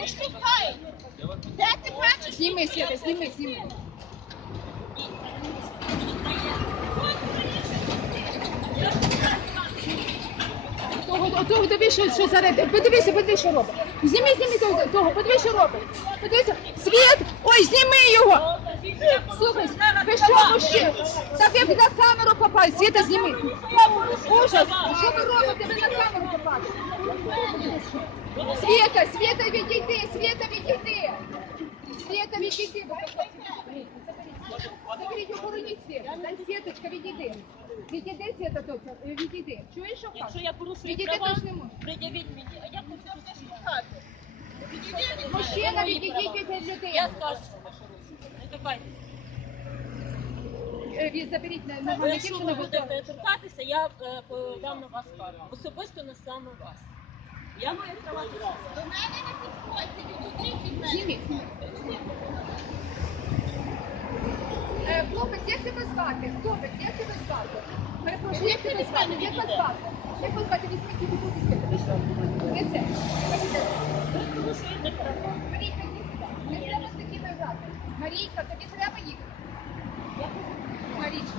не штовхають. Де ти бачиш? Зніми, Світа, зніми, зніми. Того, того, що, що зараз, подивися, подивись, що робить. Зніми, зніми того, того, подивись, що робить. Подивися, світ, ой, зніми його. Слухай, ви що, мужчина? Так як на камеру попасть, Світа, зніми. Ужас, що ви робите, ви на камеру попали. Світа, Світа, відійди, Світа, відійди. Світа, відійди. ви. Заберіть, охороніть Світа. Дай Світочка, відійди. Відійди, Світа, тут, відійди. Чуєш, що Якщо я порушую Відійди права, теж не можна. пред'явіть мені. А я хочу тут Мужчина, відійдіть від людей. Я скажу, що ви порушуєте. Не торкайтеся. Е, від- Заберіть на Бо Якщо ви будете торкатися, я е, подам на вас скаргу. Особисто на саме вас. Я маю права До мене не підходьте, відійдіть від мене. Е, хлопець, як тебе звати? Хлопець, як тебе звати? Перепрошую, як тебе звати? Як вас звати? Як вас звати? Візьміть і відпустіть. Ви що? Ви це? Марійка, йди треба з. Марійка, тобі треба їхати. Марічка,